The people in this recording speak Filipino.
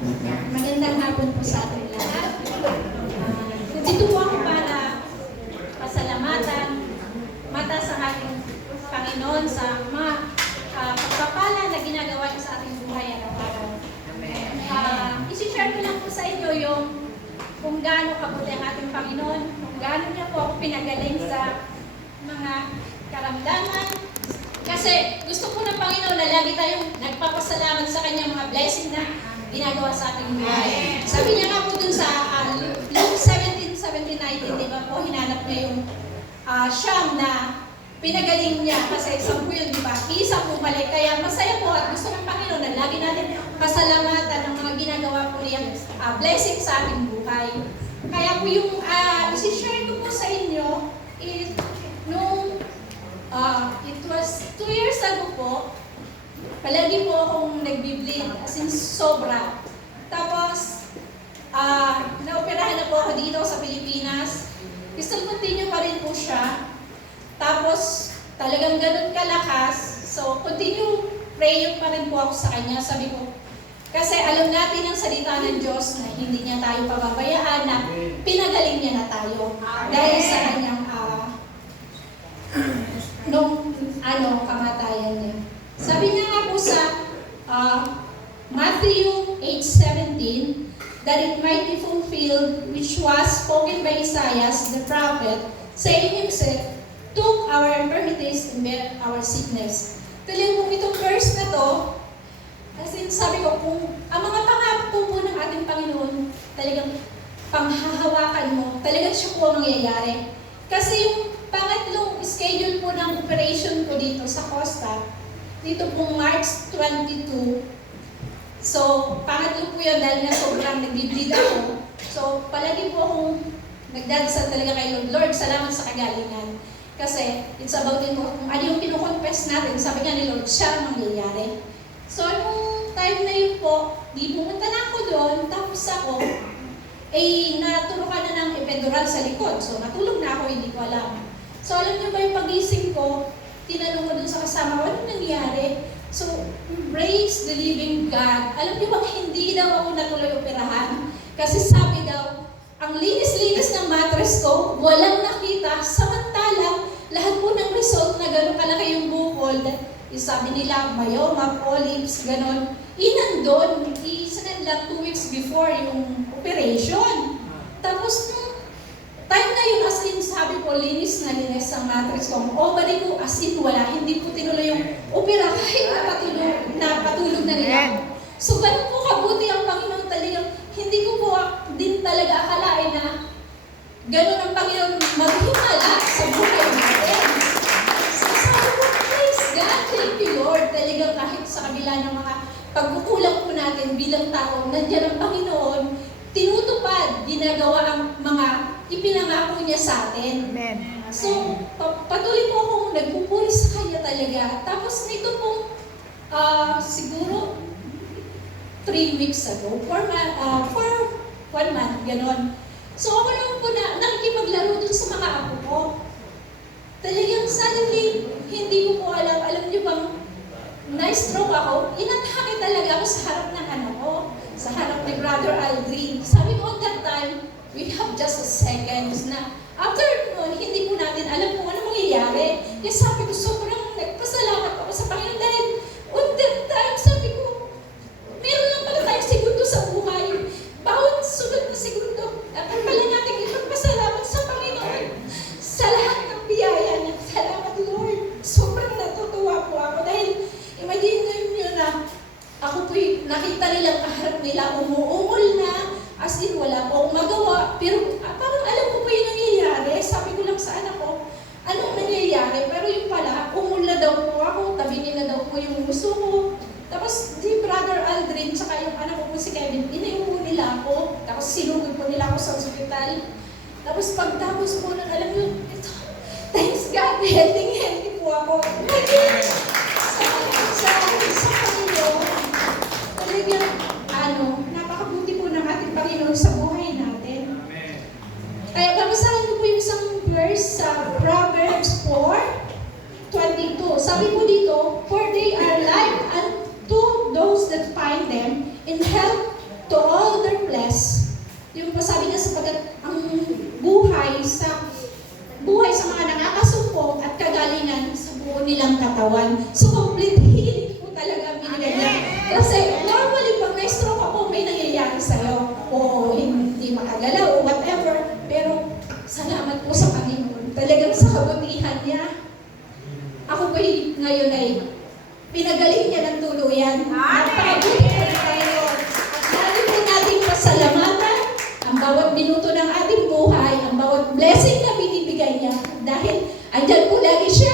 Magandang hapon po sa ating lahat. Dito po ako para pasalamatan mataas ang ating Panginoon sa mga pagpapala na ginagawa niya sa ating buhay araw-araw. Isi-share ko lang po sa inyo yung kung gaano kabuti ang ating Panginoon, kung gaano niya po ako pinagaling sa mga karamdaman. Kasi gusto po ng Panginoon na lagi tayong nagpapasalamat sa kanyang mga blessing na ginagawa sa ating buhay. Sabi niya nga po dun sa Luke 17:19, di ba po, hinanap niya yung siyam na pinagaling niya kasi isang po yun, di ba? Isa po mali. Kaya masaya po at gusto ng Panginoon na lagi natin pasalamatan ng mga ginagawa po niyang blessing sa ating buhay. Kaya po yung isi-share ko po sa inyo is nung it was 2 years ago po, palagi po akong nagbi-bleed, as in sobra. Tapos, naoperahan na po ako dito sa Pilipinas. Still continue pa rin po siya. Tapos, talagang ganun kalakas. So, continue praying pa rin po ako sa kanya. Sabi ko, kasi alam natin ang salita ng Diyos na hindi niya tayo pababayaan, na pinagaling niya na tayo. Dahil sa kanyang kamatayan niya. Sabi niya nga po sa Matthew 8:17, that it might be fulfilled which was spoken by Isaiah the prophet, saying himself, took our infirmities and bear our sickness. Talagang kung itong verse na to, kasi sabi ko, kung ang mga pangako po ng ating Panginoon, talagang panghahawakan mo, talagang siya po ang mangyayari. Kasi yung pangatlong schedule po ng operation ko dito sa Costa, dito pong March 22. So, pangatlo po yan dahil nga sobrang nag-bleed ako. So, palagi po akong nagdadasal talaga kay Lord. Lord, salamat sa kagalingan. Kasi, it's about ito. Kung ano yung kinukonfess natin, sabi nga ni Lord, siya ang mangyayari. So, nung time na yun po, di pumunta na ako doon, tapos ako, naturukan na ng epidural sa likod. So, natulog na ako, hindi ko alam. So, alam niyo ba yung pagising ko, tinanong ko dun sa kasama ko, anong nangyari? So, praise the living God. Alam niyo bang hindi daw ako natuloy operahan? Kasi sabi daw, ang linis-linis ng mattress ko, walang nakita, samantalang lahat po ng result na gano'ng kalaki yung bukol, sabi nila, myoma, polyps, gano'n, inandun, isinad lang 2 weeks before yung operation. Tapos, time na yun, as in, sabi ko, linis na linis ang matrix ko. Ang ovary ko, as in, wala. Hindi po tinuloy yung opera kahit napatulog na nila ako. So, ganun po kabuti ang Panginoon talagang. Hindi ko po din talaga akalain na ganun ang Panginoon maghimala sa buhay natin. So, sabi ko, praise God, thank you Lord. Talagang kahit sa kabila ng mga pagkukulang po natin bilang tao, nandiyan ang Panginoon, tinutupad, ginagawa ang mga ipinangako niya sa atin. Amen. So, patuloy po akong nagpupuri sa Kanya talaga. Tapos nito pong siguro 3 weeks ago, for 1 month, gano'n. So, ako naman po na nakikipaglaro dun sa mga apo ko. Talagang suddenly, hindi ko po alam. Alam niyo bang, na-stroke ako, inatake talaga ako sa harap ng anak ko, sa harap ni Brother Aldrin. Sabi ko, at that time, we have just a seconds na after noon, hindi po natin alam kung ano mangyayari. Kaya sabi ko, sobrang nagpasalamat ako sa Panginoon dahil on that time, sabi ko, meron lang pala tayong segundo sa buhay. Bawat sunod na segundo, dapat pala natin ipagpasalamat sa Panginoon sa lahat ng biyaya niya. Salamat Lord. Sobrang natutuwa po ako dahil imagine nyo na ako po'y nakita nilang kaharap nila, umuungol na, as in, wala po akong magawa. Pero parang alam ko po yung nangyayari. Sabi ko lang sa anak ko, anong nangyayari? Pero yung pala, umula daw po ako, tabi nila daw po yung gusto ko. Tapos, di Brother Aldrin, saka yung anak ko po si Kevin, inayupo nila ako. Tapos sinugod po nila ako sa ospital. Tapos pagtapos po nun, alam nyo, ito, thanks God, healthy po ako. Sa Panginoon, talagang, napakabuti po ng ating Panginoon sa buhay natin. Kaya babasahin ko po yung isang verse sa Proverbs 4:22. Sabi po dito, for they are like unto those that find them in health to all their flesh. Yung pasabi niya sapagkat ang buhay sa mga nakakasumpong at kagalingan sa buo nilang katawan. So complete healing po talaga binigay niya. Kasi normally pag na-stroke ako, may nangyayari sa'yo. O hindi makagalaw o whatever. Pero salamat po sa Panginoon. Talagang sa kabutihan niya. Ako po ngayon ay pinagaling niya ng tuluyan. Napakabuti po ng Panginoon. At lagi po natin pasalamatan ang bawat minuto ng ating buhay, ang bawat blessing na binibigay niya. Dahil andyan po lagi siya